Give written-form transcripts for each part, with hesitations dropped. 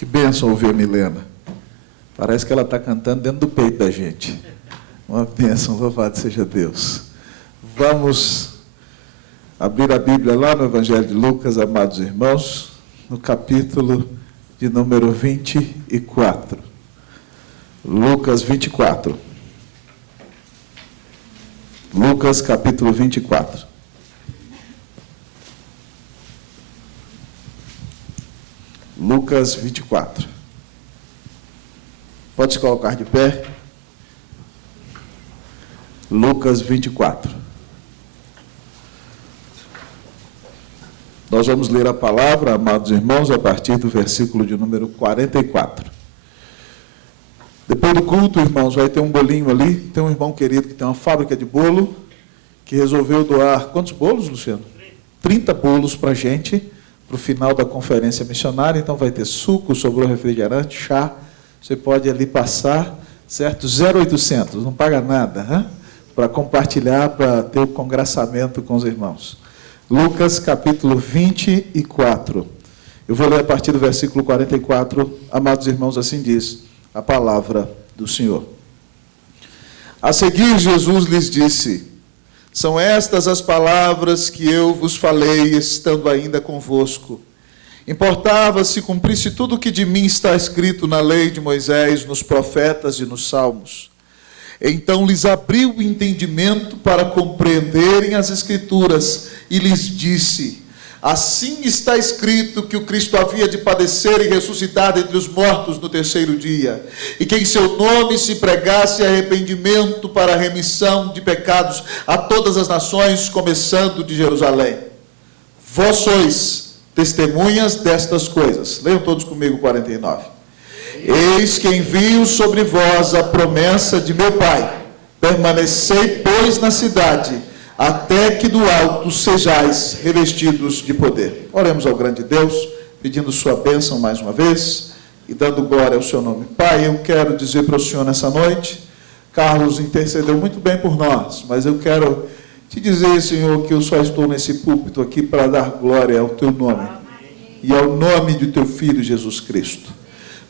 Que bênção ouvir a Milena. Parece que ela está cantando dentro do peito da gente. Uma bênção, louvado seja Deus. Vamos abrir a Bíblia lá no Evangelho de Lucas, amados irmãos, no capítulo de número 24. Lucas 24. Lucas, capítulo 24. Lucas 24. Pode se colocar de pé. Lucas 24. Nós vamos ler a palavra, amados irmãos, a partir do versículo de número 44. Depois do culto, irmãos, vai ter um bolinho ali. Tem um irmão querido que tem uma fábrica de bolo, que resolveu doar, quantos bolos, Luciano? 30 bolos para a gente, para o final da conferência missionária. Então vai ter suco, sobrou refrigerante, chá. Você pode ali passar, certo? 0,800, não paga nada, para compartilhar, para ter o congraçamento com os irmãos. Lucas, capítulo 24. Eu vou ler a partir do versículo 44. Amados irmãos, assim diz a palavra do Senhor. A seguir, Jesus lhes disse: são estas as palavras que eu vos falei, estando ainda convosco. Importava se cumprisse tudo o que de mim está escrito na lei de Moisés, nos profetas e nos salmos. Então lhes abriu o entendimento para compreenderem as Escrituras, e lhes disse: assim está escrito que o Cristo havia de padecer e ressuscitar dentre os mortos no terceiro dia, e que em seu nome se pregasse arrependimento para a remissão de pecados a todas as nações, começando de Jerusalém. Vós sois testemunhas destas coisas. Leiam todos comigo 49. Eis que envio sobre vós a promessa de meu Pai. Permanecei, pois, na cidade, até que do alto sejais revestidos de poder. Oremos ao grande Deus, pedindo sua bênção mais uma vez e dando glória ao seu nome. Pai, eu quero dizer para o Senhor nessa noite, Carlos intercedeu muito bem por nós, mas eu quero te dizer, Senhor, que eu só estou nesse púlpito aqui para dar glória ao teu nome e ao nome de teu Filho Jesus Cristo.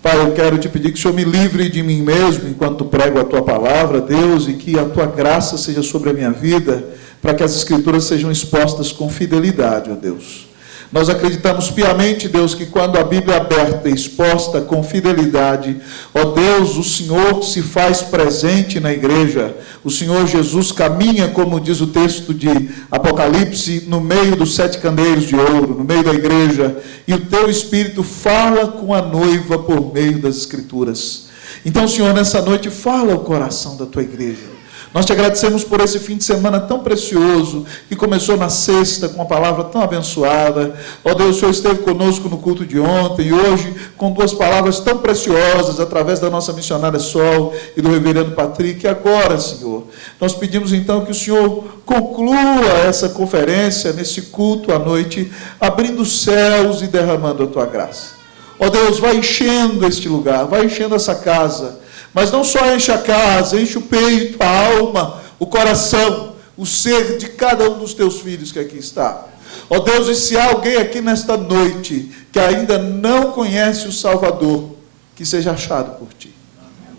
Pai, eu quero te pedir que o Senhor me livre de mim mesmo enquanto prego a tua palavra, Deus, e que a tua graça seja sobre a minha vida, para que as Escrituras sejam expostas com fidelidade, ó Deus. Nós acreditamos piamente, Deus, que quando a Bíblia é aberta e exposta com fidelidade, ó Deus, o Senhor se faz presente na igreja. O Senhor Jesus caminha, como diz o texto de Apocalipse, no meio dos 7 candeeiros de ouro, no meio da igreja, e o teu Espírito fala com a noiva por meio das Escrituras. Então, Senhor, nessa noite, fala ao coração da tua igreja. Nós te agradecemos por esse fim de semana tão precioso, que começou na sexta com uma palavra tão abençoada. Ó Deus, o Senhor esteve conosco no culto de ontem e hoje com 2 palavras tão preciosas, através da nossa missionária Sol e do reverendo Patrick. E agora, Senhor, nós pedimos então que o Senhor conclua essa conferência, nesse culto à noite, abrindo os céus e derramando a tua graça. Ó Deus, vai enchendo este lugar, vai enchendo essa casa. Mas não só enche a casa, enche o peito, a alma, o coração, o ser de cada um dos teus filhos que aqui está. Ó Deus, e se há alguém aqui nesta noite que ainda não conhece o Salvador, que seja achado por ti.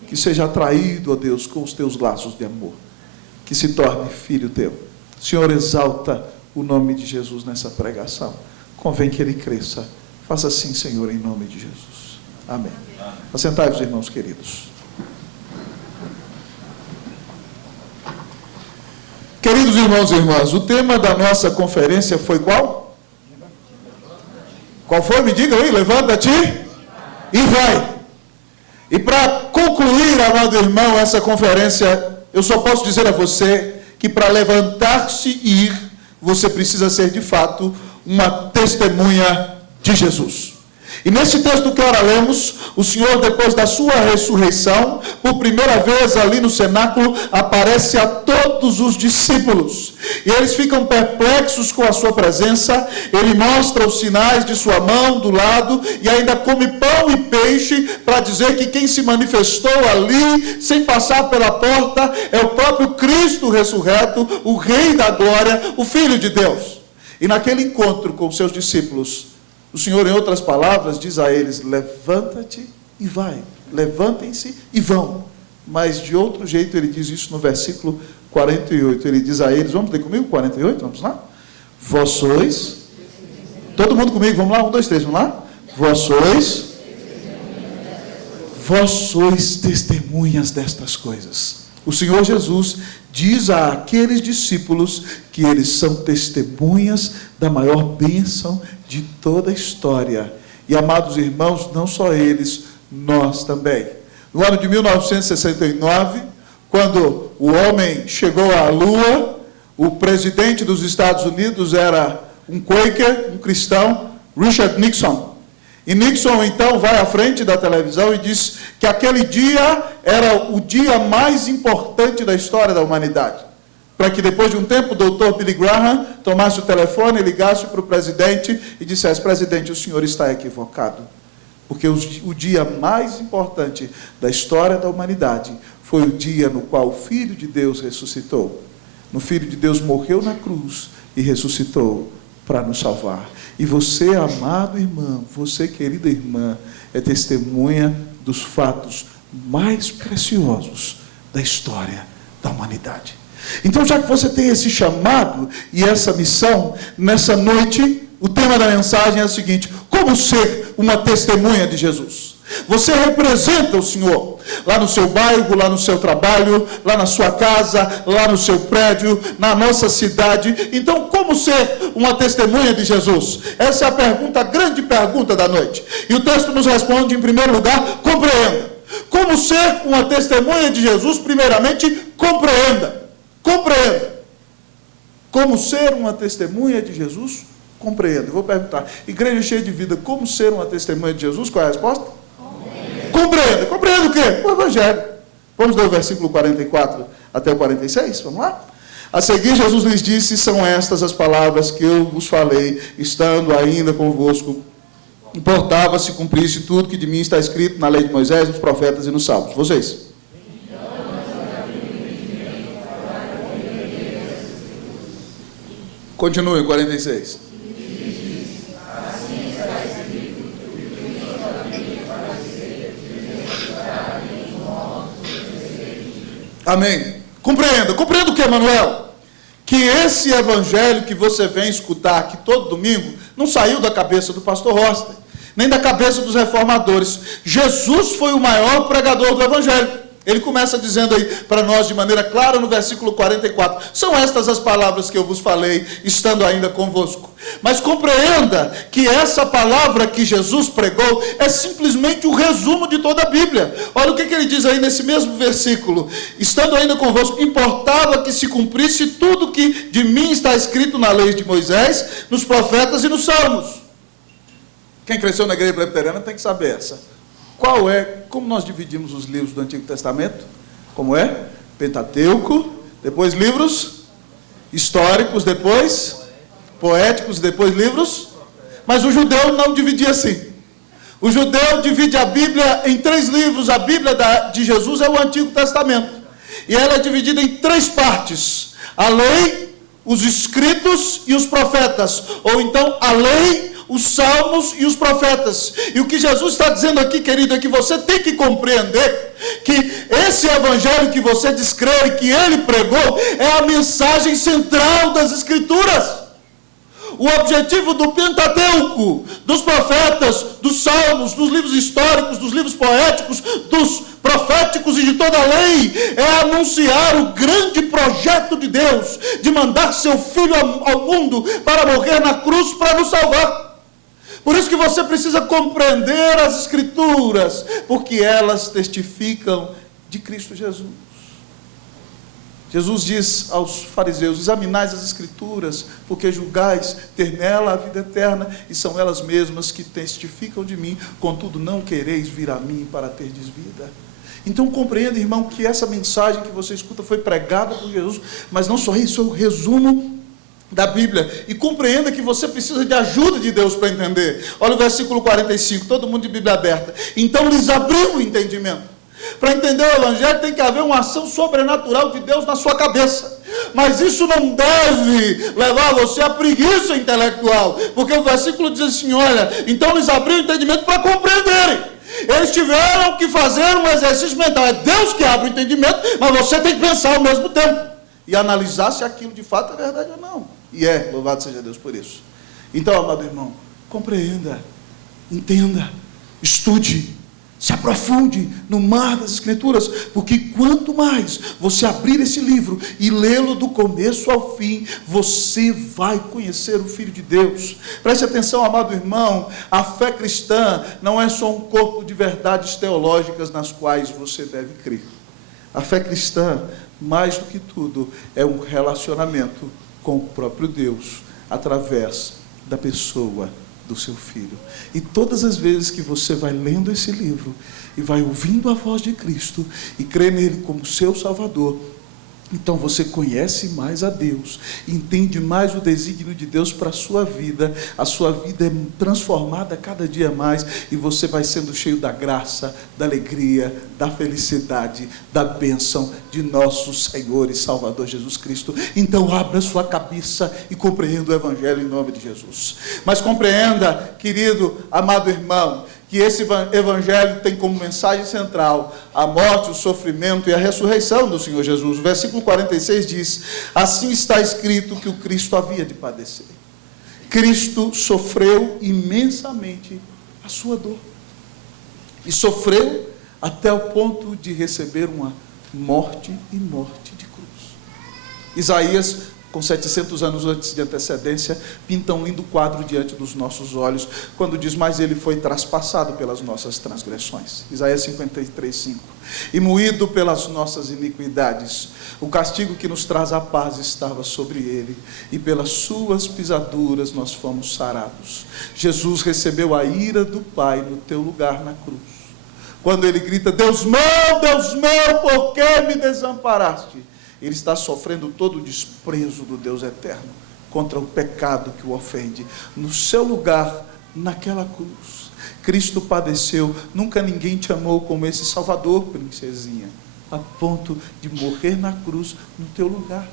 Que seja atraído, ó Deus, com os teus laços de amor. Que se torne filho teu. Senhor, exalta o nome de Jesus nessa pregação. Convém que ele cresça. Faça assim, Senhor, em nome de Jesus. Amém. Assentai-vos, irmãos queridos. Queridos irmãos e irmãs, o tema da nossa conferência foi qual? Qual foi? Me diga aí, levanta-te e vai. E para concluir, amado irmão, essa conferência, eu só posso dizer a você que para levantar-se e ir, você precisa ser de fato uma testemunha de Jesus. E nesse texto que ora lemos, o Senhor, depois da sua ressurreição, por primeira vez ali no cenáculo, aparece a todos os discípulos. E eles ficam perplexos com a sua presença. Ele mostra os sinais de sua mão do lado e ainda come pão e peixe para dizer que quem se manifestou ali, sem passar pela porta, é o próprio Cristo ressurreto, o Rei da Glória, o Filho de Deus. E naquele encontro com seus discípulos, O Senhor, em outras palavras, diz a eles: levanta-te e vai. Levantem-se e vão. Mas de outro jeito ele diz isso no versículo 48. Ele diz a eles, vamos ler comigo? 48, vamos lá? Vós sois... Todo mundo comigo, vamos lá? 1, 2, 3, vamos lá? Vós sois testemunhas destas coisas. O Senhor Jesus diz àqueles discípulos que eles são testemunhas da maior bênção de toda a história. E, amados irmãos, não só eles, nós também. No ano de 1969, quando o homem chegou à Lua, o presidente dos Estados Unidos era um Quaker, um cristão, Richard Nixon. E Nixon, então, vai à frente da televisão e diz que aquele dia era o dia mais importante da história da humanidade. Para que depois de um tempo o doutor Billy Graham tomasse o telefone e ligasse para o presidente e dissesse: presidente, o senhor está equivocado. Porque o dia mais importante da história da humanidade foi o dia no qual o Filho de Deus ressuscitou. O Filho de Deus morreu na cruz e ressuscitou para nos salvar. E você, amado irmão, você, querida irmã, é testemunha dos fatos mais preciosos da história da humanidade. Então, já que você tem esse chamado e essa missão, nessa noite, o tema da mensagem é o seguinte: como ser uma testemunha de Jesus? Você representa o Senhor, lá no seu bairro, lá no seu trabalho, lá na sua casa, lá no seu prédio, na nossa cidade. Então, como ser uma testemunha de Jesus? Essa é a pergunta, a grande pergunta da noite. E o texto nos responde, em primeiro lugar: compreenda. Como ser uma testemunha de Jesus? Primeiramente, compreenda. Compreenda. Como ser uma testemunha de Jesus? Compreenda. Eu vou perguntar: igreja cheia de vida, como ser uma testemunha de Jesus? Qual é a resposta? Compreenda. Compreenda o quê? O Evangelho. Vamos ler o versículo 44 até o 46? Vamos lá? A seguir, Jesus lhes disse: são estas as palavras que eu vos falei, estando ainda convosco. Importava se cumprisse tudo que de mim está escrito na lei de Moisés, nos profetas e nos salmos. Vocês? Continue, 46. Amém. Compreenda. Compreenda o que, Manuel? Que esse evangelho que você vem escutar aqui todo domingo não saiu da cabeça do pastor Roster, nem da cabeça dos reformadores. Jesus foi o maior pregador do evangelho. Ele começa dizendo aí para nós de maneira clara no versículo 44, são estas as palavras que eu vos falei, estando ainda convosco. Mas compreenda que essa palavra que Jesus pregou é simplesmente o resumo de toda a Bíblia. Olha o que ele diz aí nesse mesmo versículo: estando ainda convosco, importava que se cumprisse tudo que de mim está escrito na lei de Moisés, nos profetas e nos salmos. Quem cresceu na igreja presbiteriana tem que saber essa. Como nós dividimos os livros do Antigo Testamento? Como é? Pentateuco, depois livros históricos, depois poéticos, depois livros. Mas o judeu não dividia assim. O judeu divide a Bíblia em 3 livros. A Bíblia de Jesus é o Antigo Testamento. E ela é dividida em 3 partes: a lei, os escritos e os profetas. Ou então a lei, os salmos e os profetas. E o que Jesus está dizendo aqui, querido, é que você tem que compreender que esse evangelho que você descreve, que ele pregou, é a mensagem central das Escrituras. O objetivo do Pentateuco, dos profetas, dos salmos, dos livros históricos, dos livros poéticos, dos proféticos e de toda a lei, é anunciar o grande projeto de Deus, de mandar seu Filho ao mundo para morrer na cruz para nos salvar. Por isso que você precisa compreender as Escrituras, porque elas testificam de Cristo Jesus. Jesus diz aos fariseus: examinais as Escrituras, porque julgais ter nela a vida eterna, e são elas mesmas que testificam de mim, contudo não quereis vir a mim para terdes vida. Então compreenda, irmão, que essa mensagem que você escuta foi pregada por Jesus, mas não só isso, é o resumo da Bíblia. E compreenda que você precisa de ajuda de Deus para entender. Olha o versículo 45, todo mundo de Bíblia aberta. Então lhes abriu o entendimento, Para entender o Evangelho tem que haver uma ação sobrenatural de Deus na sua cabeça. Mas isso não deve levar você à preguiça intelectual. Porque o versículo diz assim, olha, então lhes abriu o entendimento para compreenderem. Eles tiveram que fazer um exercício mental. É Deus que abre o entendimento, mas você tem que pensar ao mesmo tempo. E analisar se aquilo de fato é verdade ou não. E louvado seja Deus por isso. Então, amado irmão, compreenda, entenda, estude, se aprofunde no mar das Escrituras, porque quanto mais você abrir esse livro e lê-lo do começo ao fim, você vai conhecer o Filho de Deus. Preste atenção, amado irmão, a fé cristã não é só um corpo de verdades teológicas nas quais você deve crer. A fé cristã, mais do que tudo, é um relacionamento com o próprio Deus, através da pessoa do seu Filho. E todas as vezes que você vai lendo esse livro e vai ouvindo a voz de Cristo e crê nele como seu Salvador, então você conhece mais a Deus, entende mais o desígnio de Deus para a sua vida é transformada cada dia mais, e você vai sendo cheio da graça, da alegria, da felicidade, da bênção de nosso Senhor e Salvador Jesus Cristo. Então abra sua cabeça e compreenda o Evangelho em nome de Jesus. Mas compreenda, querido, amado irmão, que esse Evangelho tem como mensagem central a morte, o sofrimento e a ressurreição do Senhor Jesus. O versículo 46 diz, assim está escrito que o Cristo havia de padecer. Cristo sofreu imensamente a sua dor. E sofreu até o ponto de receber uma morte e morte de cruz. Isaías, com 700 anos antes de antecedência, pinta um lindo quadro diante dos nossos olhos, quando diz, mas ele foi traspassado pelas nossas transgressões. Isaías 53:5. E moído pelas nossas iniquidades, o castigo que nos traz a paz estava sobre ele, e pelas suas pisaduras nós fomos sarados. Jesus recebeu a ira do Pai no teu lugar na cruz. Quando ele grita, Deus meu, por que me desamparaste? Ele está sofrendo todo o desprezo do Deus eterno contra o pecado que o ofende. No seu lugar, naquela cruz, Cristo padeceu. Nunca ninguém te amou como esse Salvador, princesinha, a ponto de morrer na cruz no teu lugar.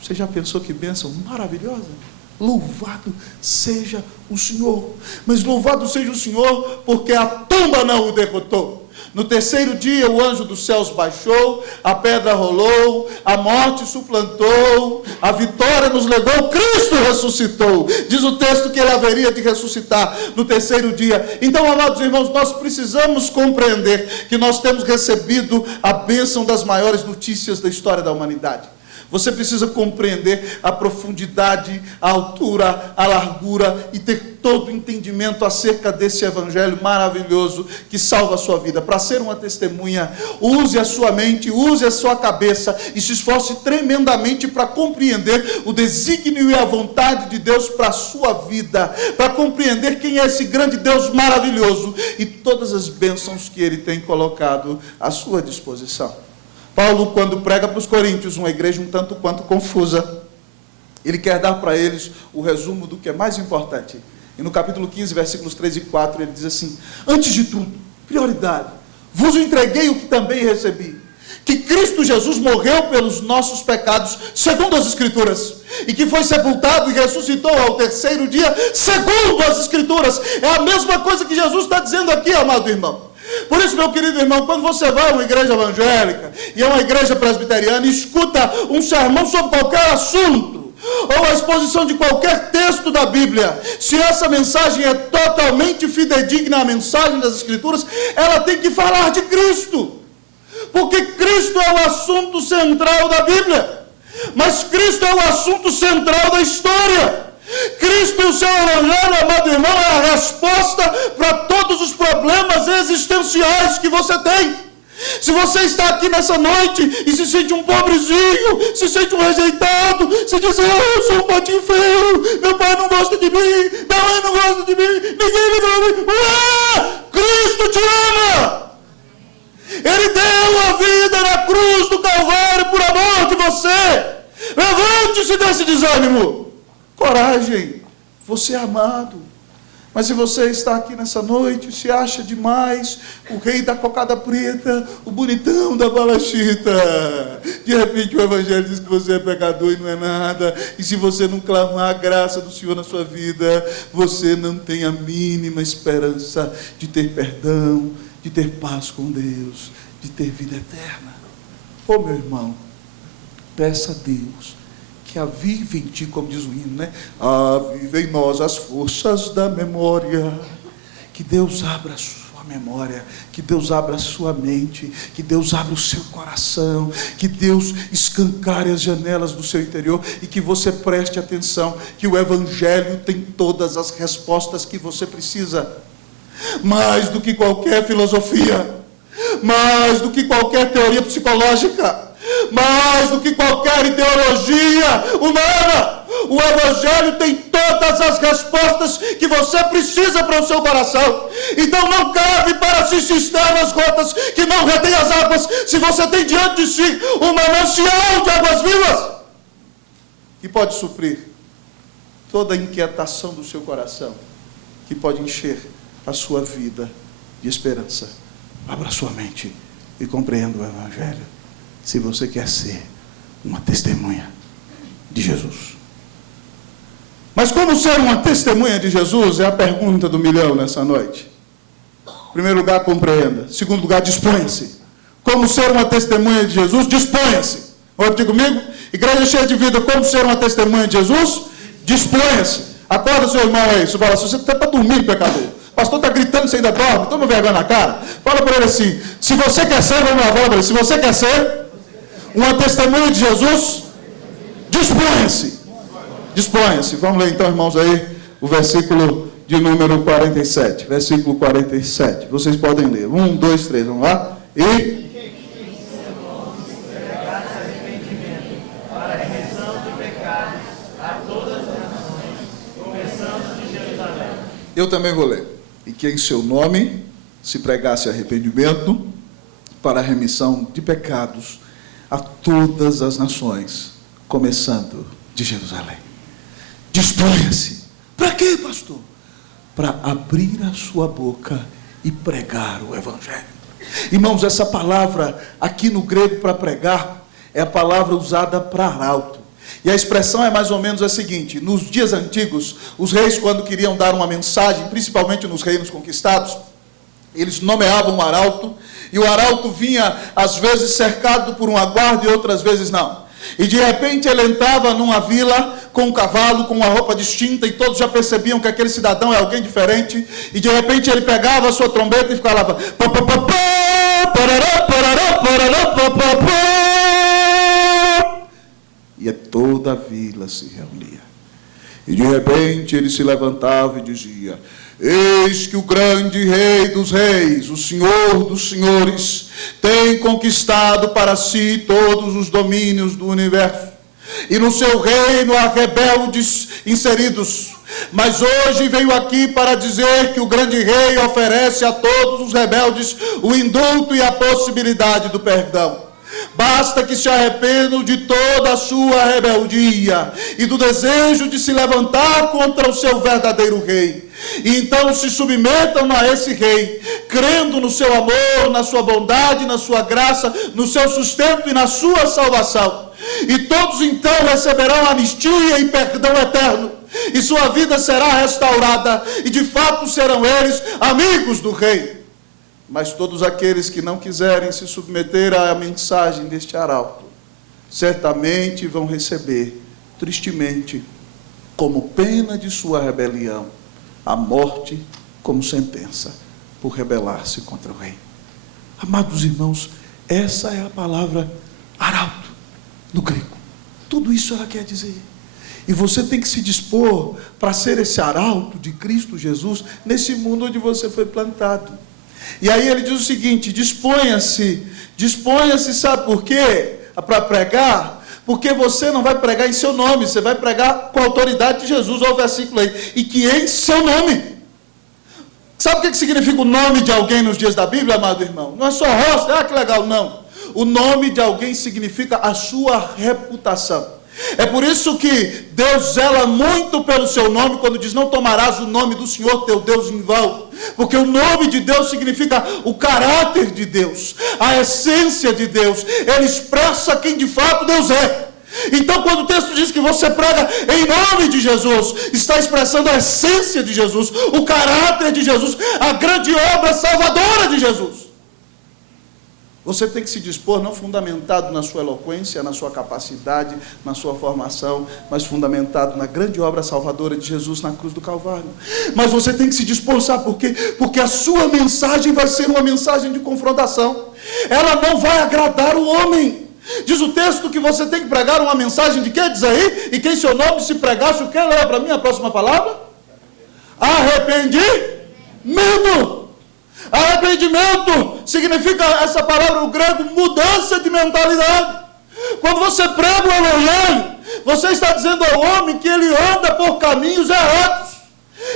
Você já pensou que bênção maravilhosa? Louvado seja o Senhor. Mas louvado seja o Senhor, porque a tumba não o derrotou. No terceiro dia o anjo dos céus baixou, a pedra rolou, a morte suplantou, a vitória nos levou, Cristo ressuscitou. Diz o texto que ele haveria de ressuscitar no terceiro dia. Então, amados irmãos, nós precisamos compreender que nós temos recebido a bênção das maiores notícias da história da humanidade. Você precisa compreender a profundidade, a altura, a largura e ter todo o entendimento acerca desse Evangelho maravilhoso que salva a sua vida. Para ser uma testemunha, use a sua mente, use a sua cabeça e se esforce tremendamente para compreender o desígnio e a vontade de Deus para a sua vida, para compreender quem é esse grande Deus maravilhoso e todas as bênçãos que Ele tem colocado à sua disposição. Paulo, quando prega para os coríntios, uma igreja um tanto quanto confusa, ele quer dar para eles o resumo do que é mais importante. E no capítulo 15, versículos 3 e 4, ele diz assim, antes de tudo, prioridade, vos entreguei o que também recebi, que Cristo Jesus morreu pelos nossos pecados, segundo as Escrituras, e que foi sepultado e ressuscitou ao terceiro dia, segundo as Escrituras. É a mesma coisa que Jesus está dizendo aqui, amado irmão. Por isso, meu querido irmão, quando você vai a uma igreja evangélica e a uma igreja presbiteriana e escuta um sermão sobre qualquer assunto, ou a exposição de qualquer texto da Bíblia, se essa mensagem é totalmente fidedigna à mensagem das Escrituras, ela tem que falar de Cristo, porque Cristo é o assunto central da Bíblia, mas Cristo é o assunto central da história. Cristo e o seu Evangelho, amado irmão, é a resposta para todos os problemas existenciais que você tem. Se você está aqui nessa noite e se sente um pobrezinho, se sente um rejeitado, se diz, eu sou um patinho feio, meu pai não gosta de mim, minha mãe não gosta de mim, ninguém liga para mim. Cristo te ama! Ele deu a vida na cruz do Calvário por amor de você. Levante-se desse desânimo. Coragem, você é amado. Mas se você está aqui nessa noite, se acha demais o rei da cocada preta, o bonitão da balachita, de repente o evangelho diz que você é pecador e não é nada, e se você não clamar a graça do Senhor na sua vida, você não tem a mínima esperança de ter perdão, de ter paz com Deus, de ter vida eterna. Ô meu irmão, peça a Deus que avive em ti, como diz o hino, né? Avive em nós as forças da memória. Que Deus abra a sua memória, que Deus abra a sua mente, que Deus abra o seu coração, que Deus escancare as janelas do seu interior e que você preste atenção, que o Evangelho tem todas as respostas que você precisa. Mais do que qualquer filosofia, mais do que qualquer teoria psicológica, mais do que qualquer ideologia humana, o Evangelho tem todas as respostas que você precisa para o seu coração. Então não cabe para si cisternas rotas que não retém as águas, se você tem diante de si um manancial de águas vivas, que pode suprir toda a inquietação do seu coração, que pode encher a sua vida de esperança. Abra sua mente e compreenda o Evangelho, se você quer ser uma testemunha de Jesus. Mas como ser uma testemunha de Jesus é a pergunta do milhão nessa noite. Em primeiro lugar, compreenda. Em segundo lugar, disponha-se. Como ser uma testemunha de Jesus? Disponha-se. Vamos repetir comigo? Igreja cheia de vida, como ser uma testemunha de Jesus? Disponha-se. Acorda seu irmão aí. Você fala, você está dormindo, pecador. O pastor está gritando, você ainda dorme. Toma vergonha na cara. Fala para ele assim, se você quer ser, vamos lá, fala para ele, se você quer ser uma testemunha de Jesus, disponha-se. Disponha-se. Vamos ler então, irmãos, aí o versículo de número 47. Versículo 47. Vocês podem ler. 1, 2, 3. Vamos lá. E... Eu também vou ler. E que em seu nome se pregasse arrependimento para a remissão de pecados a todas as nações, começando de Jerusalém. Disponha-se. Para quê, pastor? Para abrir a sua boca e pregar o Evangelho. Irmãos, essa palavra aqui no grego para pregar é a palavra usada para arauto. E a expressão é mais ou menos a seguinte: nos dias antigos, os reis, quando queriam dar uma mensagem, principalmente nos reinos conquistados, eles nomeavam um arauto, e o arauto vinha, às vezes, cercado por uma guarda e outras vezes não. E de repente ele entrava numa vila com um cavalo, com uma roupa distinta, e todos já percebiam que aquele cidadão é alguém diferente, e de repente ele pegava a sua trombeta e ficava e toda a vila se reunia. E de repente ele se levantava e dizia: eis que o grande rei dos reis, o Senhor dos senhores, tem conquistado para si todos os domínios do universo. E no seu reino há rebeldes inseridos. Mas hoje venho aqui para dizer que o grande rei oferece a todos os rebeldes o indulto e a possibilidade do perdão. Basta que se arrependam de toda a sua rebeldia e do desejo de se levantar contra o seu verdadeiro rei. E então se submetam a esse rei, crendo no seu amor, na sua bondade, na sua graça, no seu sustento e na sua salvação. E todos então receberão anistia e perdão eterno, e sua vida será restaurada, e de fato serão eles amigos do rei. Mas todos aqueles que não quiserem se submeter à mensagem deste arauto, certamente vão receber, tristemente, como pena de sua rebelião, a morte como sentença, por rebelar-se contra o rei. Amados irmãos, essa é a palavra arauto, no grego. Tudo isso ela quer dizer. E você tem que se dispor para ser esse arauto de Cristo Jesus, nesse mundo onde você foi plantado. E aí ele diz o seguinte: disponha-se, sabe por quê? Para pregar, porque você não vai pregar em seu nome, você vai pregar com a autoridade de Jesus. Olha o versículo aí, e que em seu nome. Sabe o que significa o nome de alguém nos dias da Bíblia, amado irmão? Não é só rosto, que legal, não. O nome de alguém significa a sua reputação. É por isso que Deus zela muito pelo seu nome, quando diz: não tomarás o nome do Senhor teu Deus em vão. Porque o nome de Deus significa o caráter de Deus, a essência de Deus. Ele expressa quem de fato Deus é. Então, quando o texto diz que você prega em nome de Jesus, está expressando a essência de Jesus, o caráter de Jesus, a grande obra salvadora de Jesus. Você tem que se dispor, não fundamentado na sua eloquência, na sua capacidade, na sua formação, mas fundamentado na grande obra salvadora de Jesus na cruz do Calvário. Mas você tem que se dispor, sabe por quê? Porque a sua mensagem vai ser uma mensagem de confrontação. Ela não vai agradar o homem. Diz o texto que você tem que pregar uma mensagem de quê? Diz aí, e quem seu nome se pregasse o quê? Leia para mim a próxima palavra. Arrependimento. Arrependimento significa, essa palavra no grego, mudança de mentalidade. Quando você prega o evangelho, você está dizendo ao homem que ele anda por caminhos errados,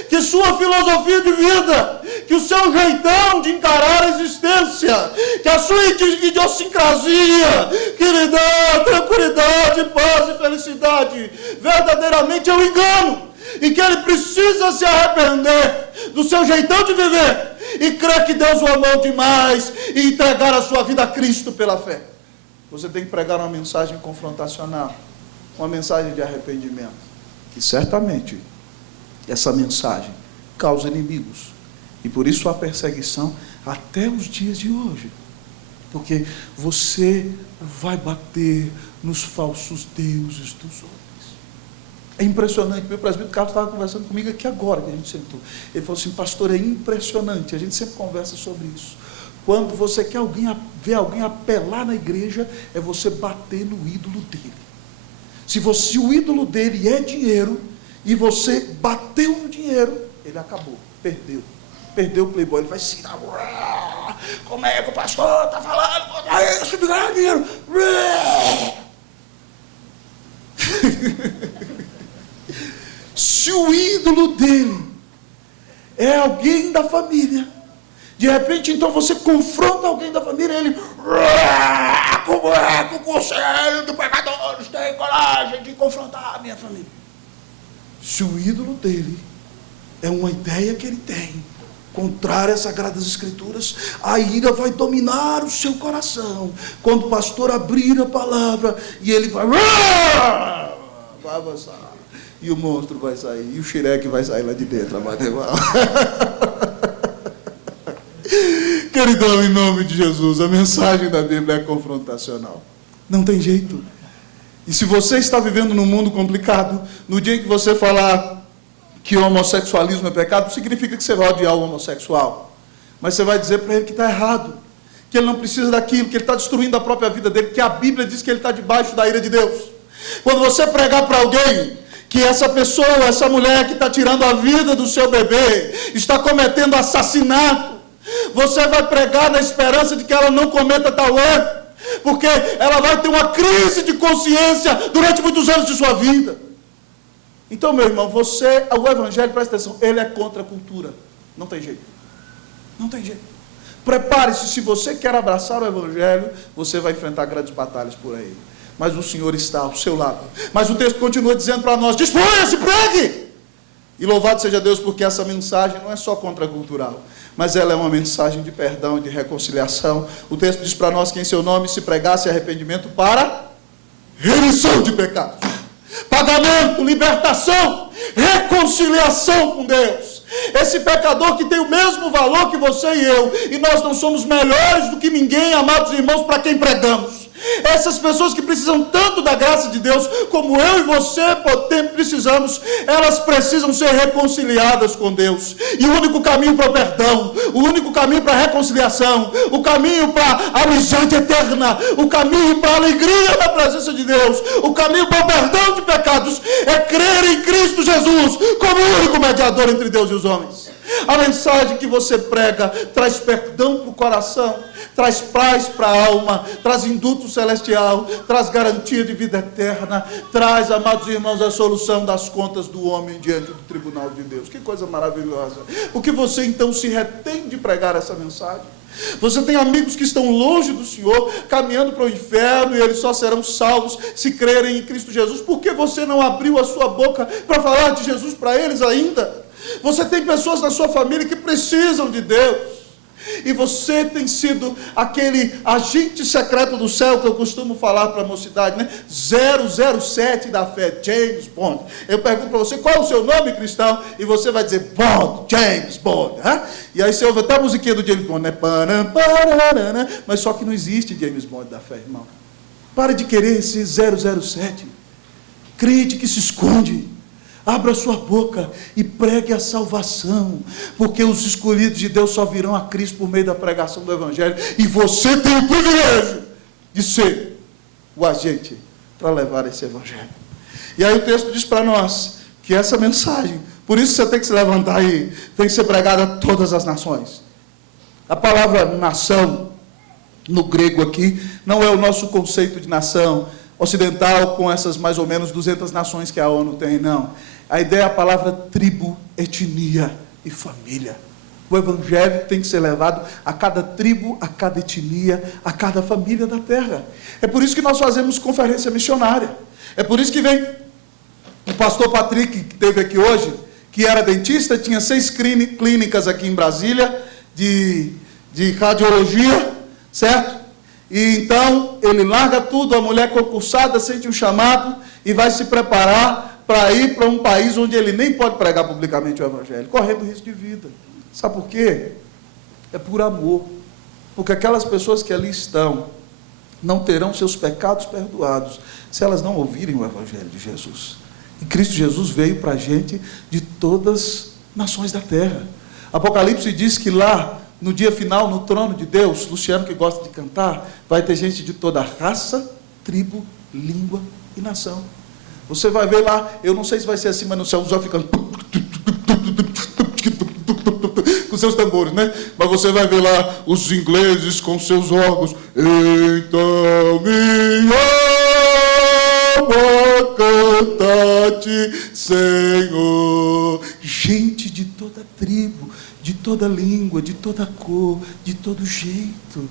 que sua filosofia de vida, que o seu jeitão de encarar a existência, que a sua idiosincrasia, que lhe dá tranquilidade, paz e felicidade, verdadeiramente é um engano, e que ele precisa se arrepender do seu jeitão de viver e crer que Deus o amou demais e entregar a sua vida a Cristo pela fé. Você tem que pregar uma mensagem confrontacional, uma mensagem de arrependimento, que certamente essa mensagem causa inimigos, e por isso há perseguição até os dias de hoje, porque você vai bater nos falsos deuses dos homens. É impressionante. Meu presbítero Carlos estava conversando comigo aqui agora que a gente sentou. Ele falou assim: pastor, é impressionante, a gente sempre conversa sobre isso. Quando você quer ver alguém apelar na igreja, é você bater no ídolo dele. Se o ídolo dele é dinheiro, e você bateu no dinheiro, ele acabou, perdeu o playboy, ele vai se dar: como é que o pastor está falando isso de ganhar dinheiro? Se o ídolo dele é alguém da família, de repente então você confronta alguém da família, ele: como é que o conselho de pecadores tem coragem de confrontar a minha família? Se o ídolo dele é uma ideia que ele tem, contrária às Sagradas Escrituras, a ira vai dominar o seu coração. Quando o pastor abrir a palavra, e ele vai avançar, e o monstro vai sair, e o xireque vai sair lá de dentro, Queridão, em nome de Jesus, a mensagem da Bíblia é confrontacional. Não tem jeito. E se você está vivendo num mundo complicado, no dia em que você falar que o homossexualismo é pecado, significa que você vai odiar o homossexual. Mas você vai dizer para ele que está errado, que ele não precisa daquilo, que ele está destruindo a própria vida dele, que a Bíblia diz que ele está debaixo da ira de Deus. Quando você pregar para alguém que essa pessoa, essa mulher que está tirando a vida do seu bebê, está cometendo assassinato, você vai pregar na esperança de que ela não cometa tal erro, porque ela vai ter uma crise de consciência durante muitos anos de sua vida. Então, meu irmão, o evangelho, presta atenção, ele é contra a cultura. Não tem jeito. Não tem jeito. Prepare-se, se você quer abraçar o evangelho, você vai enfrentar grandes batalhas por aí. Mas o Senhor está ao seu lado. Mas o texto continua dizendo para nós: disponha-se, pregue! E louvado seja Deus, porque essa mensagem não é só contracultural, mas ela é uma mensagem de perdão e de reconciliação. O texto diz para nós que em seu nome se pregasse arrependimento para remissão de pecados, pagamento, libertação, reconciliação com Deus. Esse pecador que tem o mesmo valor que você e eu, e nós não somos melhores do que ninguém, amados irmãos, para quem pregamos. Essas pessoas que precisam tanto da graça de Deus, como eu e você precisamos, elas precisam ser reconciliadas com Deus. E o único caminho para o perdão, o único caminho para a reconciliação, o caminho para a amizade eterna, o caminho para a alegria da presença de Deus, o caminho para o perdão de pecados, é crer em Cristo Jesus como o único mediador entre Deus e os homens. A mensagem que você prega traz perdão para o coração, traz paz para a alma, traz indulto celestial, traz garantia de vida eterna, traz, amados irmãos, a solução das contas do homem diante do tribunal de Deus. Que coisa maravilhosa. Por que você então se retém de pregar essa mensagem? Você tem amigos que estão longe do Senhor, caminhando para o inferno, e eles só serão salvos se crerem em Cristo Jesus. Por que você não abriu a sua boca para falar de Jesus para eles ainda? Você tem pessoas na sua família que precisam de Deus. E você tem sido aquele agente secreto do céu que eu costumo falar para a mocidade, né? 007 da fé, James Bond. Eu pergunto para você, qual é o seu nome cristão? E você vai dizer, Bond, James Bond. Hein? E aí você ouve até a musiquinha do James Bond, né? Mas só que não existe James Bond da fé, irmão. Pare de querer esse 007. Crente que se esconde. Abra sua boca e pregue a salvação, porque os escolhidos de Deus só virão a Cristo por meio da pregação do Evangelho, e você tem o privilégio de ser o agente para levar esse Evangelho. E aí o texto diz para nós que essa mensagem, por isso você tem que se levantar e tem que ser pregada a todas as nações. A palavra nação, no grego aqui, não é o nosso conceito de nação ocidental com essas mais ou menos 200 nações que a ONU tem, não. A ideia é a palavra tribo, etnia e família. O Evangelho tem que ser levado a cada tribo, a cada etnia, a cada família da terra. É por isso que nós fazemos conferência missionária. É por isso que vem o pastor Patrick, que esteve aqui hoje, que era dentista, tinha 6 clínicas aqui em Brasília, de radiologia, certo? E então ele larga tudo, a mulher concursada sente um chamado e vai se preparar para ir para um país onde ele nem pode pregar publicamente o Evangelho, correndo risco de vida. Sabe por quê? É por amor. Porque aquelas pessoas que ali estão não terão seus pecados perdoados se elas não ouvirem o Evangelho de Jesus. E Cristo Jesus veio para a gente de todas as nações da terra. Apocalipse diz que lá, no dia final, no trono de Deus, Luciano que gosta de cantar, vai ter gente de toda raça, tribo, língua e nação. Você vai ver lá, eu não sei se vai ser assim, mas no céu os olhos ficando com seus tambores, né? Mas você vai ver lá os ingleses com seus órgãos. Então minha alma canta-te, Senhor. Gente de toda tribo, de toda língua, de toda cor, de todo jeito.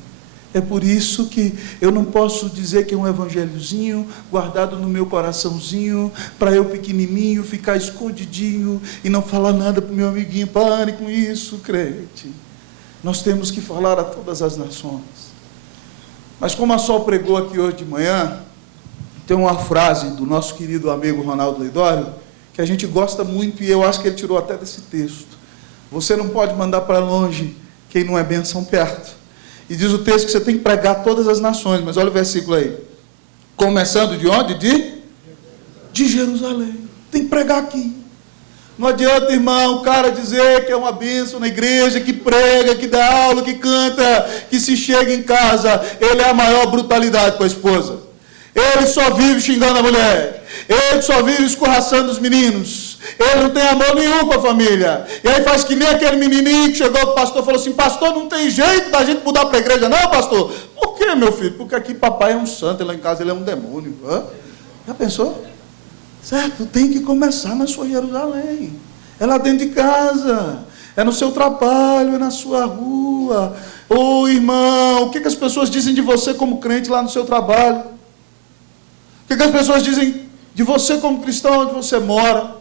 É por isso que eu não posso dizer que é um evangelhozinho guardado no meu coraçãozinho, para eu pequenininho ficar escondidinho e não falar nada para o meu amiguinho. Pare com isso, crente. Nós temos que falar a todas as nações. Mas como a Sol pregou aqui hoje de manhã, tem uma frase do nosso querido amigo Ronaldo Leidório, que a gente gosta muito e eu acho que ele tirou até desse texto. Você não pode mandar para longe quem não é bênção perto. E diz o texto que você tem que pregar a todas as nações. Mas olha o versículo aí. Começando de onde? De Jerusalém. Tem que pregar aqui. Não adianta, irmão, o cara dizer que é uma bênção na igreja, que prega, que dá aula, que canta, que se chega em casa, ele é a maior brutalidade com a esposa. Ele só vive xingando a mulher. Ele só vive escorraçando os meninos. Ele não tem amor nenhum com a família. E aí faz que nem aquele menininho que chegou com o pastor e falou assim: pastor, não tem jeito da gente mudar para a igreja, não, pastor? Por quê, meu filho? Porque aqui papai é um santo, lá em casa ele é um demônio. Hã? Já pensou? Certo? Tem que começar na sua Jerusalém. É lá dentro de casa. É no seu trabalho, é na sua rua. Ô irmão, o que as pessoas dizem de você como crente lá no seu trabalho? O que as pessoas dizem de você como cristão onde você mora?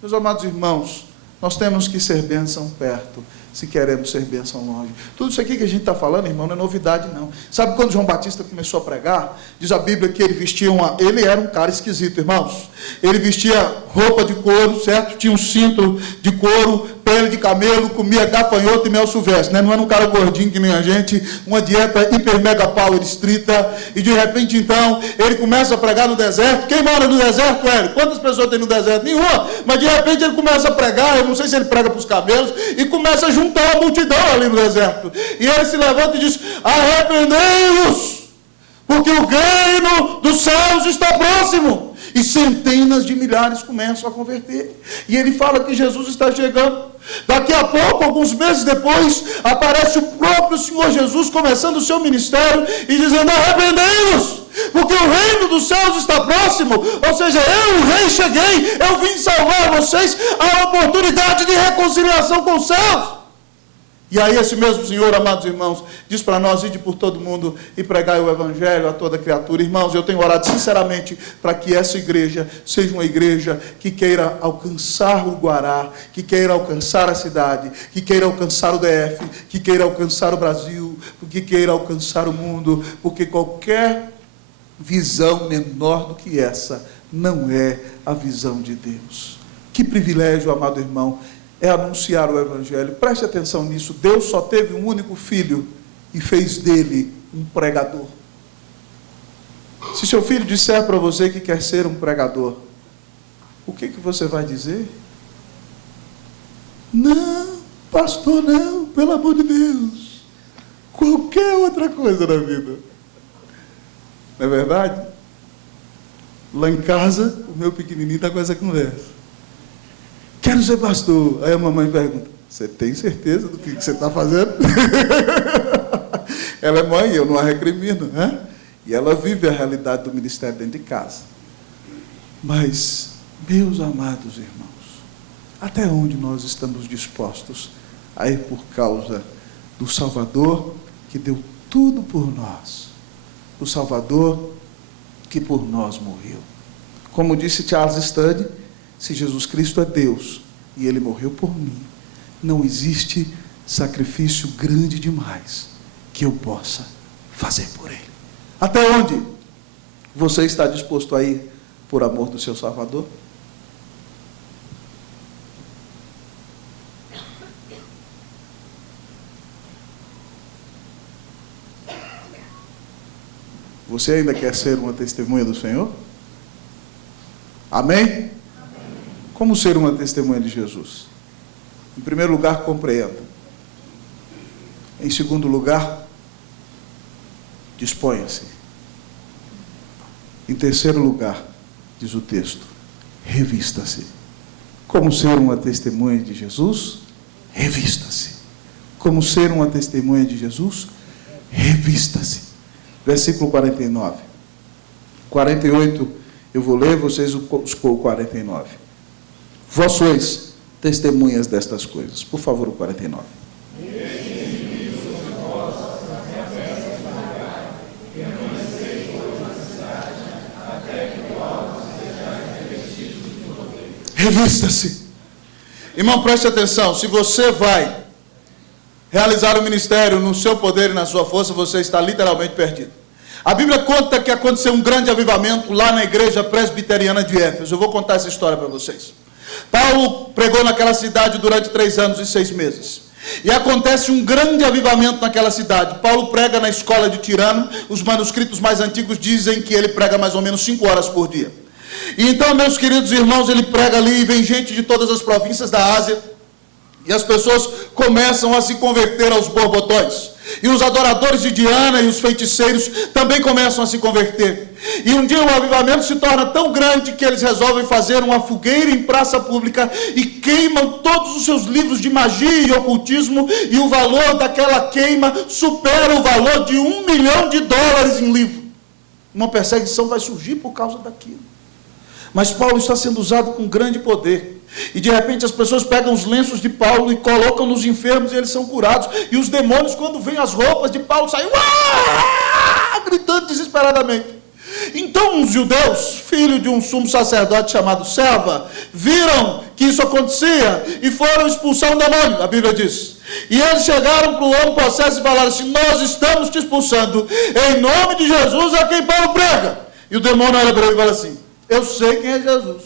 Meus amados irmãos, nós temos que ser bênção perto, se queremos ser bênção longe. Tudo isso aqui que a gente está falando, irmão, não é novidade, não. Sabe quando João Batista começou a pregar? Diz a Bíblia que ele vestia ele era um cara esquisito, irmãos. Ele vestia roupa de couro, certo? Tinha um cinto de couro, pele de camelo, comia gafanhoto e mel silvestre, né? Não era um cara gordinho que nem a gente, uma dieta hiper mega power estrita, e de repente então, ele começa a pregar no deserto. Quem mora no deserto, Hélio? Quantas pessoas tem no deserto? Nenhuma. Mas de repente ele começa a pregar, eu não sei se ele prega para os camelos, e começa a juntar a multidão ali no deserto. E ele se levanta e diz: arrependei-vos, porque o reino dos céus está próximo. E centenas de milhares começam a converter. E ele fala que Jesus está chegando. Daqui a pouco, alguns meses depois, aparece o próprio Senhor Jesus começando o seu ministério e dizendo: arrependei-vos, porque o reino dos céus está próximo. Ou seja, eu, o rei, cheguei, eu vim salvar vocês, a oportunidade de reconciliação com os céus. E aí esse mesmo Senhor, amados irmãos, diz para nós: ide por todo mundo e pregai o Evangelho a toda criatura. Irmãos, eu tenho orado sinceramente para que essa igreja seja uma igreja que queira alcançar o Guará, que queira alcançar a cidade, que queira alcançar o DF, que queira alcançar o Brasil, que queira alcançar o mundo, porque qualquer visão menor do que essa não é a visão de Deus. Que privilégio, amado irmão, é anunciar o Evangelho. Preste atenção nisso. Deus só teve um único filho e fez dele um pregador. Se seu filho disser para você que quer ser um pregador, o que você vai dizer? Não, pastor, não, pelo amor de Deus. Qualquer outra coisa na vida. Não é verdade? Lá em casa, o meu pequenininho está com essa conversa. Quero ser pastor. Aí a mamãe pergunta: você tem certeza do que você está fazendo? Ela é mãe, eu não a recrimino, né? E ela vive a realidade do ministério dentro de casa. Mas, meus amados irmãos, até onde nós estamos dispostos a ir por causa do Salvador que deu tudo por nós? O Salvador que por nós morreu. Como disse Charles Studd, se Jesus Cristo é Deus e Ele morreu por mim, não existe sacrifício grande demais que eu possa fazer por Ele. Até onde você está disposto a ir por amor do seu Salvador? Você ainda quer ser uma testemunha do Senhor? Amém? Como ser uma testemunha de Jesus? Em primeiro lugar, compreenda. Em segundo lugar, disponha-se. Em terceiro lugar, diz o texto, revista-se. Como ser uma testemunha de Jesus? Revista-se. Como ser uma testemunha de Jesus? Revista-se. Versículo 49. 48, eu vou ler, vocês o 49. Vós sois testemunhas destas coisas. Por favor, o 49. Revista-se. Irmão, preste atenção. Se você vai realizar o ministério no seu poder e na sua força, você está literalmente perdido. A Bíblia conta que aconteceu um grande avivamento lá na igreja presbiteriana de Éfeso. Eu vou contar essa história para vocês. Paulo pregou naquela cidade durante 3 anos e 6 meses. E acontece um grande avivamento naquela cidade. Paulo prega na escola de Tirano. Os manuscritos mais antigos dizem que ele prega mais ou menos 5 horas por dia. E então, meus queridos irmãos, ele prega ali e vem gente de todas as províncias da Ásia. E as pessoas começam a se converter aos borbotões. E os adoradores de Diana e os feiticeiros também começam a se converter. E um dia o avivamento se torna tão grande que eles resolvem fazer uma fogueira em praça pública e queimam todos os seus livros de magia e ocultismo, e o valor daquela queima supera o valor de $1 milhão em livro. Uma perseguição vai surgir por causa daquilo. Mas Paulo está sendo usado com grande poder. E de repente as pessoas pegam os lenços de Paulo e colocam nos enfermos e eles são curados. E os demônios, quando veem as roupas de Paulo, saem gritando desesperadamente. Então os judeus, filho de um sumo sacerdote chamado Serva, viram que isso acontecia e foram expulsar um demônio, a Bíblia diz. E eles chegaram para o homem possesso e falaram assim: nós estamos te expulsando em nome de Jesus a quem Paulo prega. E o demônio olha para ele e fala assim: eu sei quem é Jesus,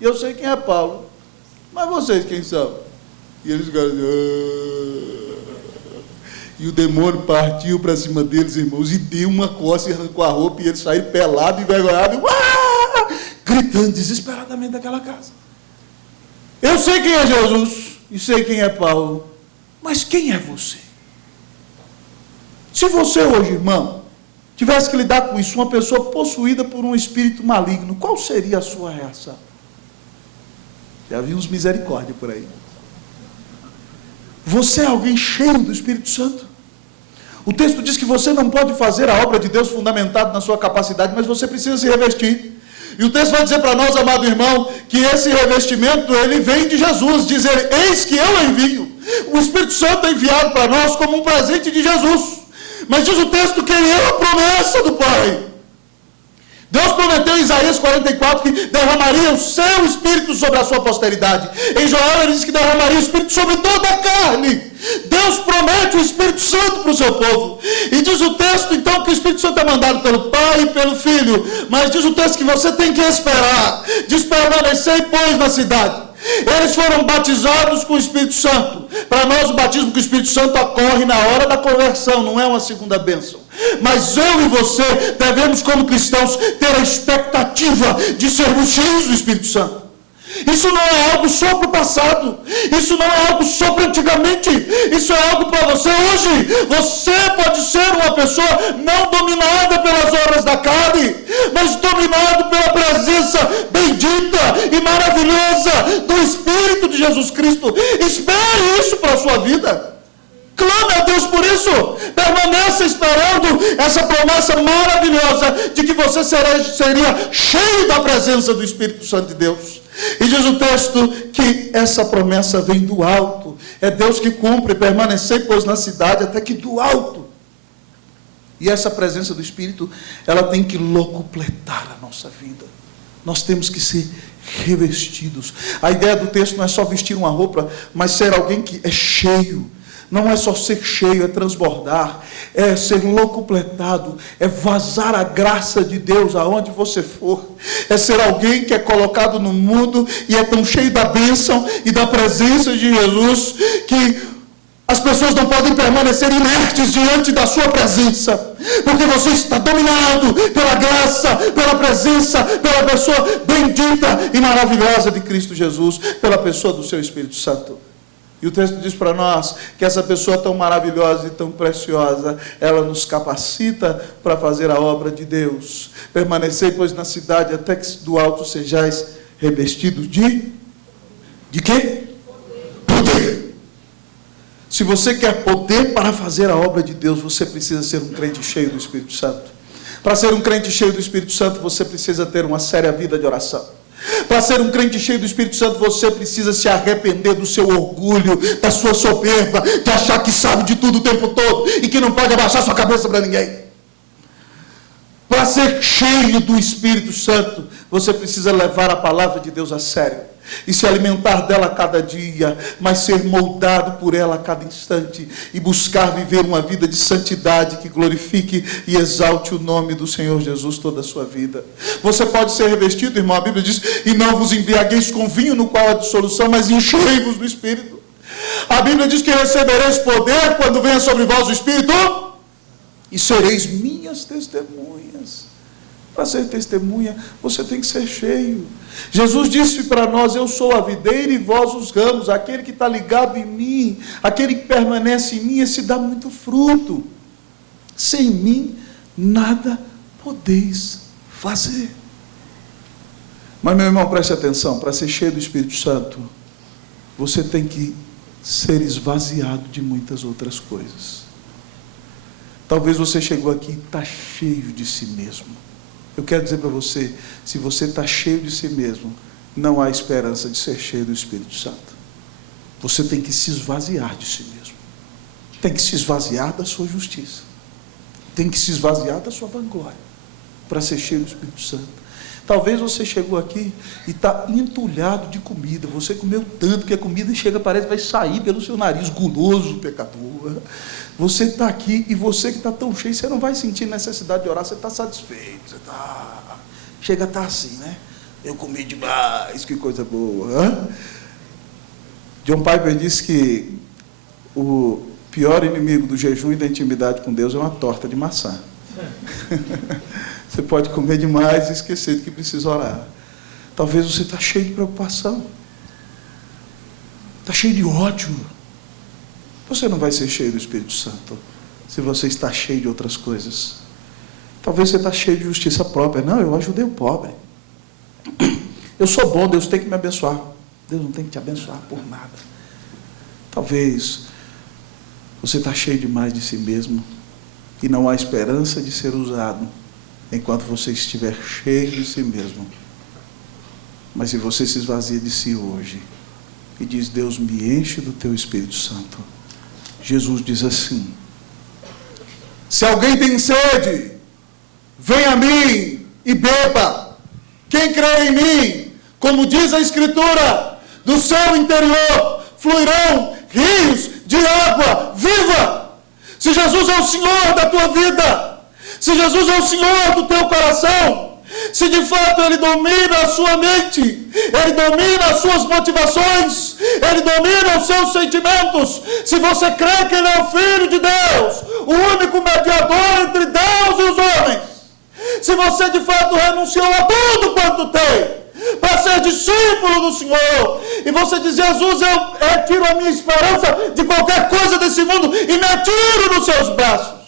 e eu sei quem é Paulo, mas vocês quem são? E eles ficaram assim, e o demônio partiu para cima deles, irmãos, e deu uma coça e arrancou a roupa, e eles saíram pelados, envergonhados, gritando desesperadamente daquela casa. Eu sei quem é Jesus, e sei quem é Paulo, mas quem é você? Se você hoje, irmão, tivesse que lidar com isso, uma pessoa possuída por um espírito maligno, qual seria a sua reação? Já vi uns misericórdia por aí. Você é alguém cheio do Espírito Santo? O texto diz que você não pode fazer a obra de Deus fundamentado na sua capacidade, mas você precisa se revestir. E o texto vai dizer para nós, amado irmão, que esse revestimento, ele vem de Jesus, dizer, eis que eu envio. O Espírito Santo é enviado para nós como um presente de Jesus. Mas diz o texto que ele é a promessa do Pai. Deus prometeu em Isaías 44 que derramaria o seu Espírito sobre a sua posteridade. Em Joel ele diz que derramaria o Espírito sobre toda a carne. Deus promete o Espírito Santo para o seu povo. E diz o texto então que o Espírito Santo é mandado pelo Pai e pelo Filho. Mas diz o texto que você tem que esperar. Diz: permanecei, pois, na cidade. Eles foram batizados com o Espírito Santo. Para nós o batismo com o Espírito Santo ocorre na hora da conversão, não é uma segunda bênção. Mas eu e você devemos, como cristãos, ter a expectativa de sermos cheios do Espírito Santo. Isso não é algo só para o passado. Isso não é algo só para antigamente. Isso é algo para você hoje. Você pode ser uma pessoa não dominada pelas obras da carne, mas dominado pela presença bendita e maravilhosa do Espírito de Jesus Cristo. Espere isso para a sua vida. Clame a Deus por isso. Permaneça esperando essa promessa maravilhosa de que você seria cheio da presença do Espírito Santo de Deus. E diz o texto que essa promessa vem do alto. É Deus que cumpre. Permanecei, pois, na cidade, até que do alto. E essa presença do Espírito, ela tem que locupletar a nossa vida. Nós temos que ser revestidos. A ideia do texto não é só vestir uma roupa, mas ser alguém que é cheio. Não é só ser cheio, é transbordar, é ser locupletado, é vazar a graça de Deus aonde você for. É ser alguém que é colocado no mundo e é tão cheio da bênção e da presença de Jesus que as pessoas não podem permanecer inertes diante da sua presença, porque você está dominado pela graça, pela presença, pela pessoa bendita e maravilhosa de Cristo Jesus, pela pessoa do seu Espírito Santo. E o texto diz para nós que essa pessoa tão maravilhosa e tão preciosa, ela nos capacita para fazer a obra de Deus. Permanecei, pois, na cidade, até que do alto sejais revestidos de quê? Poder. Se você quer poder para fazer a obra de Deus, você precisa ser um crente cheio do Espírito Santo. Para ser um crente cheio do Espírito Santo, você precisa ter uma séria vida de oração. Para ser um crente cheio do Espírito Santo, você precisa se arrepender do seu orgulho, da sua soberba, de achar que sabe de tudo o tempo todo e que não pode abaixar sua cabeça para ninguém. Para ser cheio do Espírito Santo, você precisa levar a palavra de Deus a sério e se alimentar dela a cada dia, mas ser moldado por ela a cada instante e buscar viver uma vida de santidade que glorifique e exalte o nome do Senhor Jesus toda a sua vida. Você pode ser revestido, irmão, a Bíblia diz: e não vos embriagueis com vinho no qual há dissolução, mas enchei-vos do Espírito. A Bíblia diz que recebereis poder quando venha sobre vós o Espírito e sereis minhas testemunhas. Para ser testemunha, você tem que ser cheio. Jesus disse para nós: eu sou a videira e vós os ramos. Aquele que está ligado em mim, aquele que permanece em mim, esse dá muito fruto. Sem mim, nada podeis fazer. Mas, meu irmão, preste atenção: para ser cheio do Espírito Santo, você tem que ser esvaziado de muitas outras coisas. Talvez você chegou aqui e está cheio de si mesmo. Eu quero dizer para você, se você está cheio de si mesmo, não há esperança de ser cheio do Espírito Santo. Você tem que se esvaziar de si mesmo. Tem que se esvaziar da sua justiça. Tem que se esvaziar da sua vanglória para ser cheio do Espírito Santo. Talvez você chegou aqui e está entulhado de comida. Você comeu tanto que a comida chega, parece que vai sair pelo seu nariz, guloso, pecador. Você está aqui e você que está tão cheio, você não vai sentir necessidade de orar, você está satisfeito. Você chega a estar assim, né? Eu comi demais, que coisa boa. John Piper disse que o pior inimigo do jejum e da intimidade com Deus é uma torta de maçã. Você pode comer demais e esquecer de que precisa orar. Talvez você está cheio de preocupação. Está cheio de ódio. Você não vai ser cheio do Espírito Santo se você está cheio de outras coisas. Talvez você está cheio de justiça própria. Não, eu ajudei o pobre. Eu sou bom, Deus tem que me abençoar. Deus não tem que te abençoar por nada. Talvez você está cheio demais de si mesmo e não há esperança de ser usado enquanto você estiver cheio de si mesmo. Mas se você se esvazia de si hoje, e diz: Deus, me enche do teu Espírito Santo. Jesus diz assim: se alguém tem sede, venha a mim e beba. Quem crê em mim, como diz a Escritura, do seu interior fluirão rios de água viva. Se Jesus é o Senhor da tua vida, se Jesus é o Senhor do teu coração, se de fato Ele domina a sua mente, Ele domina as suas motivações, Ele domina os seus sentimentos, se você crê que Ele é o Filho de Deus, o único mediador entre Deus e os homens, se você de fato renunciou a tudo quanto tem para ser discípulo do Senhor, e você diz: Jesus, eu retiro a minha esperança de qualquer coisa desse mundo e me atiro nos seus braços.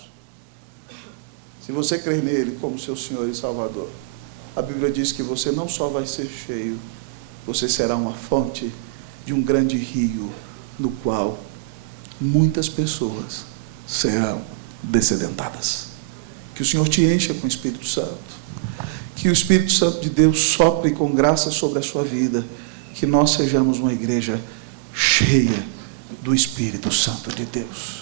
Se você crer nele como seu Senhor e Salvador, a Bíblia diz que você não só vai ser cheio, você será uma fonte de um grande rio, no qual muitas pessoas serão dessedentadas. Que o Senhor te encha com o Espírito Santo. Que o Espírito Santo de Deus sopre com graça sobre a sua vida. Que nós sejamos uma igreja cheia do Espírito Santo de Deus.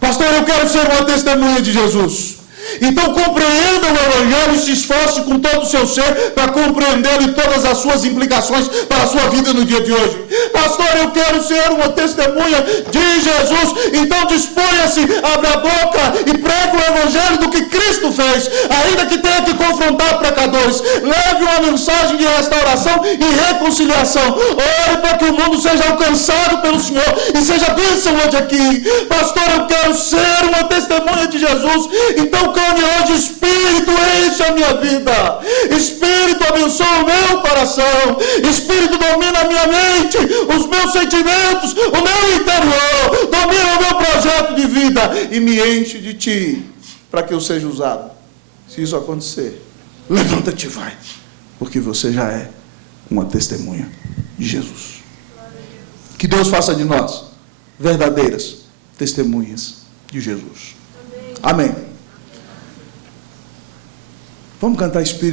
Pastor, eu quero ser uma testemunha de Jesus. Então compreenda o Evangelho e se esforce com todo o seu ser para compreendê-lo e todas as suas implicações para a sua vida no dia de hoje. Pastor, eu quero ser uma testemunha de Jesus. Então disponha-se, abra a boca e pregue o Evangelho do que Cristo fez, ainda que tenha que confrontar pecadores. Leve uma mensagem de restauração e reconciliação. Ore para que o mundo seja alcançado pelo Senhor e seja bênção hoje aqui. Pastor, eu quero ser uma testemunha de Jesus. Então clame hoje: Espírito, enche a minha vida. Espírito, abençoa o meu coração. Espírito, domina a minha mente, os meus sentimentos, o meu interior. Domina o meu projeto de vida e me enche de ti, para que eu seja usado. Se isso acontecer, levanta-te e vai, porque você já é uma testemunha de Jesus. Que Deus faça de nós verdadeiras testemunhas de Jesus. Amém. Vamos cantar Espírito.